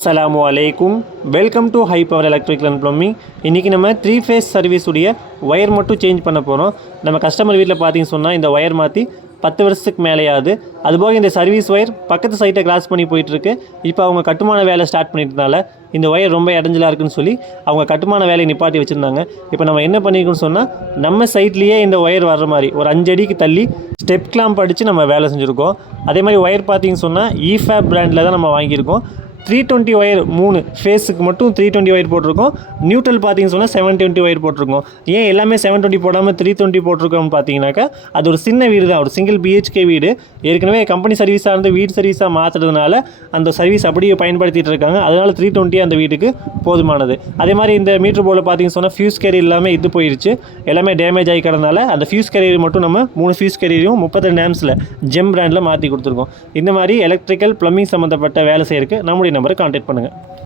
அஸ்ஸலாமு அலைக்கும். Welcome to high power electrical and plumbing. இன்றைக்கி நம்ம 3 ஃபேஸ் சர்வீஸ் உடைய ஒயர் மட்டும் சேஞ்ச் பண்ண போகிறோம். நம்ம கஸ்டமர் வீட்டில் பார்த்தீங்கன்னு சொன்னால் இந்த ஒயர் மாற்றி 10 வருஷத்துக்கு மேலேயாவது. அதுபோக இந்த சர்வீஸ் ஒயர் பக்கத்து சைட்டை கிராஸ் பண்ணி போயிட்டுருக்கு. இப்போ அவங்க கட்டுமான வேலை ஸ்டார்ட் பண்ணிட்டனால இந்த ஒயர் ரொம்ப இடைஞ்சலாக இருக்குன்னு சொல்லி அவங்க கட்டுமான வேலையை நிப்பாட்டி வச்சுருந்தாங்க. இப்போ நம்ம என்ன பண்ணியிருக்கோம்னு சொன்னால் நம்ம சைட்லேயே இந்த ஒயர் வர்ற மாதிரி ஒரு 5 அடிக்கு தள்ளி ஸ்டெப் கிளாம்ப் அடித்து நம்ம வேலை செஞ்சுருக்கோம். அதே மாதிரி ஒயர் பார்த்தீங்கன்னு சொன்னால் ஈஃபேப் பிராண்டில் தான் நம்ம வாங்கியிருக்கோம். 320 ஒயர் 3 ஃபேஸுக்கு மட்டும் 320 ஒயர் போட்டிருக்கோம். நியூட்ரல் பார்த்தீங்கன்னு சொன்னால் 720 ஒயர் போட்டிருக்கோம். ஏன் எல்லாமே 720 போடாமல் 320 போட்டிருக்கோம்னு பார்த்தீங்கன்னாக்கா அது ஒரு சின்ன வீடு தான், ஒரு சிங்கிள் பிஹெச்கே வீடு. ஏற்கனவே கம்பெனி சர்வீஸாக இருந்து வீடு சர்வீஸாக மாற்றுறதுனால அந்த சர்வீஸ் அப்படியே பயன்படுத்திகிட்டு இருக்காங்க. அதனால் 320 அந்த வீட்டுக்கு போதுமானது. அதே மாதிரி இந்த மீட்ரு போர்டில் பார்த்தீங்கன்னு சொன்னால் ஃபியூஸ் கேரியர் எல்லாமே இது போயிடுச்சு, எல்லாமே டேமேஜ் ஆகி கிடனால அந்த ஃபியூஸ் கேரியர் மட்டும் நம்ம 3 ஃபியூஸ் கேரியரையும் 32 ஆம்ஸில் ஜெம் பிராண்டில் மாற்றி கொடுத்துருக்கோம். இந்த மாதிரி எலக்ட்ரிக்கல் ப்ளம்பிங் சம்மந்தப்பட்ட வேலை செய்யறதுக்கு நம்முடைய நம்பரை கான்டாக்ட் பண்ணுங்கள்.